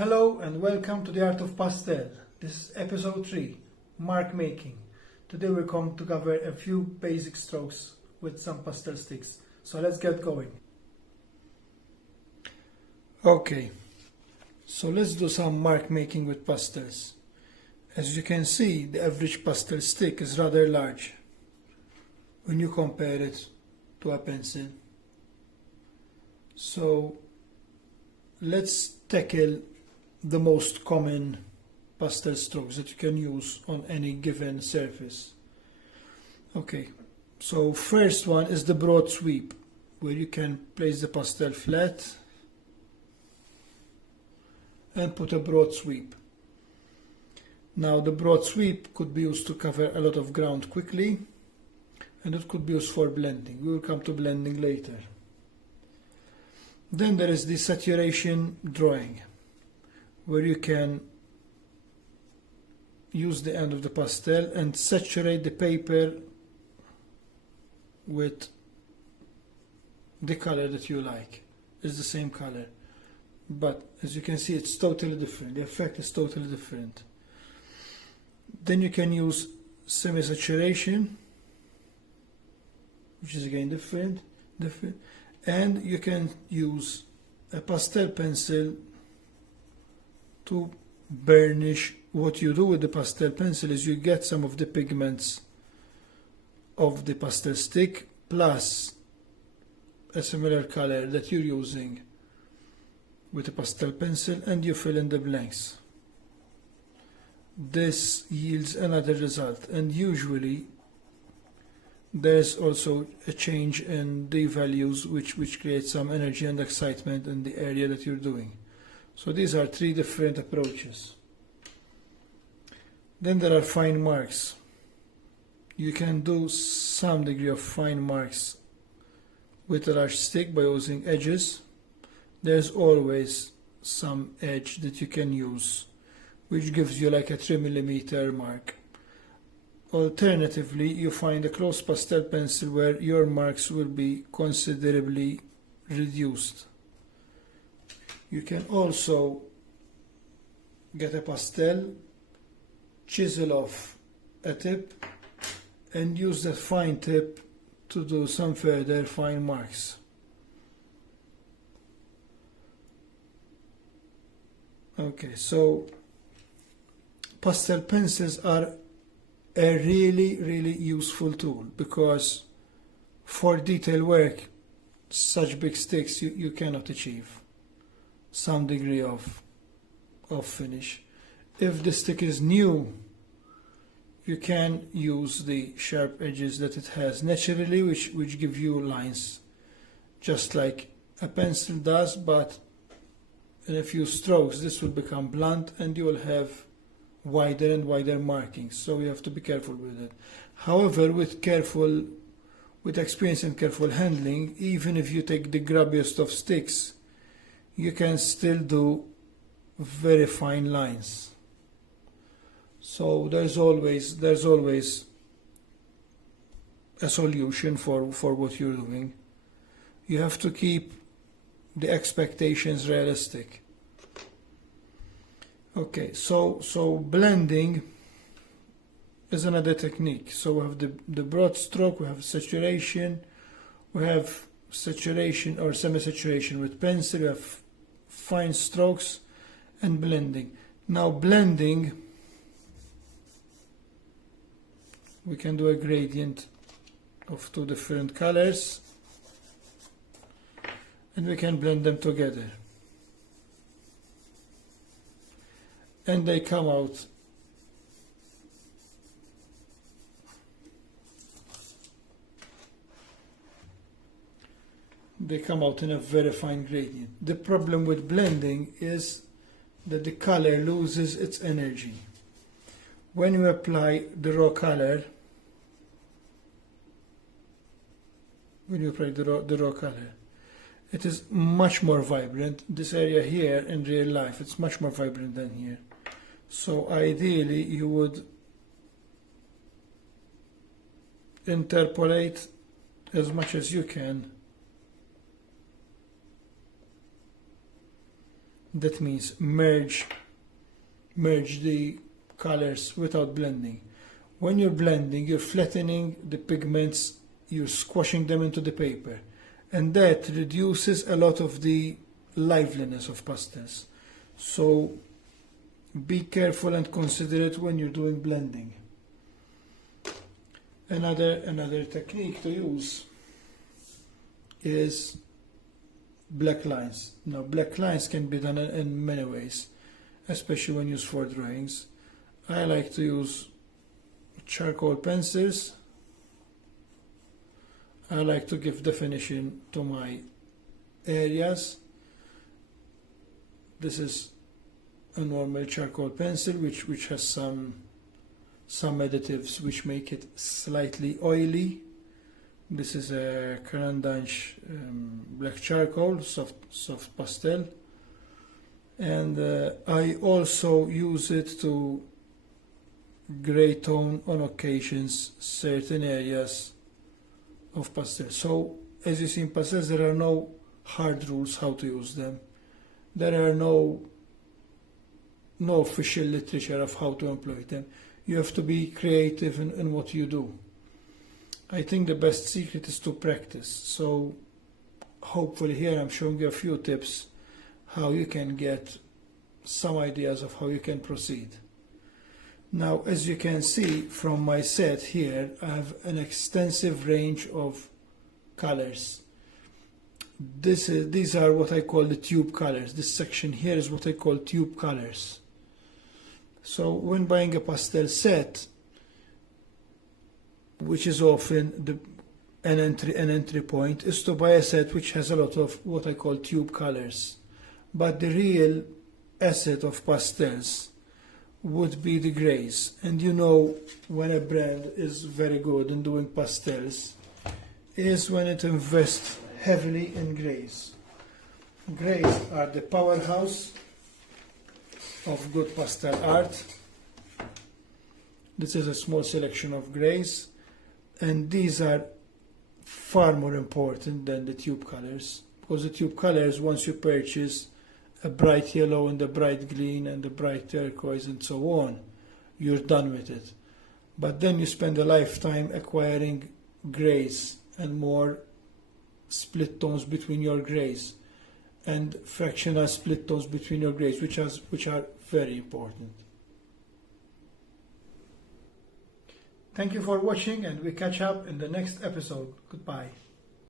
Hello and welcome to the Art of Pastel. This is episode 3, mark making. Today we come to cover a few basic strokes with some pastel sticks. So let's get going. Okay, so let's do some mark making with pastels. As you can see, the average pastel stick is rather large when you compare it to a pencil. So let's tackle the most common pastel strokes that you can use on any given surface. Okay, so first one is the broad sweep, where you can place the pastel flat and put a broad sweep. Now the broad sweep could be used to cover a lot of ground quickly, and it could be used for blending. We will come to blending later. Then there is the saturation drawing, where you can use the end of the pastel and saturate the paper with the color that you like. It's the same color, but as you can see, it's totally different. The effect is totally different. Then you can use semi-saturation, which is again different, and you can use a pastel pencil to burnish. What you do with the pastel pencil is you get some of the pigments of the pastel stick plus a similar color that you're using with a pastel pencil, and you fill in the blanks. This yields another result, and usually there's also a change in the values which creates some energy and excitement in the area that you're doing. So these are 3 different approaches. Then there are fine marks. You can do some degree of fine marks with a large stick by using edges. There's always some edge that you can use, which gives you like a 3mm mark. Alternatively, you find a close pastel pencil where your marks will be considerably reduced. You can also get a pastel, chisel off a tip, and use that fine tip to do some further fine marks. Okay, so pastel pencils are a really useful tool, because for detail work, such big sticks you cannot achieve some degree of finish. If the stick is new, you can use the sharp edges that it has naturally, which give you lines just like a pencil does, but in a few strokes this will become blunt and you will have wider and wider markings, so you have to be careful with it. However, with experience and careful handling, even if you take the grubbiest of sticks, you can still do very fine lines. So there's always a solution for what you're doing. You have to keep the expectations realistic. Okay, so blending is another technique. So we have the broad stroke, we have saturation, we have saturation or semi-saturation with pencil, we have fine strokes, and blending. Now blending, we can do a gradient of 2 different colors and we can blend them together, and they come out in a very fine gradient. The problem with blending is that the color loses its energy. When you apply the raw color, it is much more vibrant. This area here in real life, it's much more vibrant than here. So ideally you would interpolate as much as you can That means merge the colors without blending. When you're blending, you're flattening the pigments, you're squashing them into the paper, and that reduces a lot of the liveliness of pastels. So be careful and considerate when you're doing blending. Another technique to use is black lines. Now, black lines can be done in many ways, especially when used for drawings. I like to use charcoal pencils. I like to give definition to my areas. This is a normal charcoal pencil which has some additives which make it slightly oily. This is a Carandanche black charcoal, soft pastel, and I also use it to grey tone on occasions certain areas of pastel. So as you see in pastels, there are no hard rules how to use them. There are no official literature of how to employ them. You have to be creative in what you do. I think the best secret is to practice. So hopefully here I'm showing you a few tips how you can get some ideas of how you can proceed. Now, as you can see from my set here, I have an extensive range of colors. These are what I call the tube colors. This section here is what I call tube colors. So when buying a pastel set, which is often an entry point, is to buy a set which has a lot of what I call tube colors. But the real asset of pastels would be the grays. And you know, when a brand is very good in doing pastels is when it invests heavily in grays. Grays are the powerhouse of good pastel art. This is a small selection of grays, and these are far more important than the tube colors, because the tube colors, once you purchase a bright yellow and a bright green and a bright turquoise and so on, you're done with it. But then you spend a lifetime acquiring grays and more split tones between your grays and fractional split tones between your grays, which are very important. Thank you for watching, and we catch up in the next episode. Goodbye.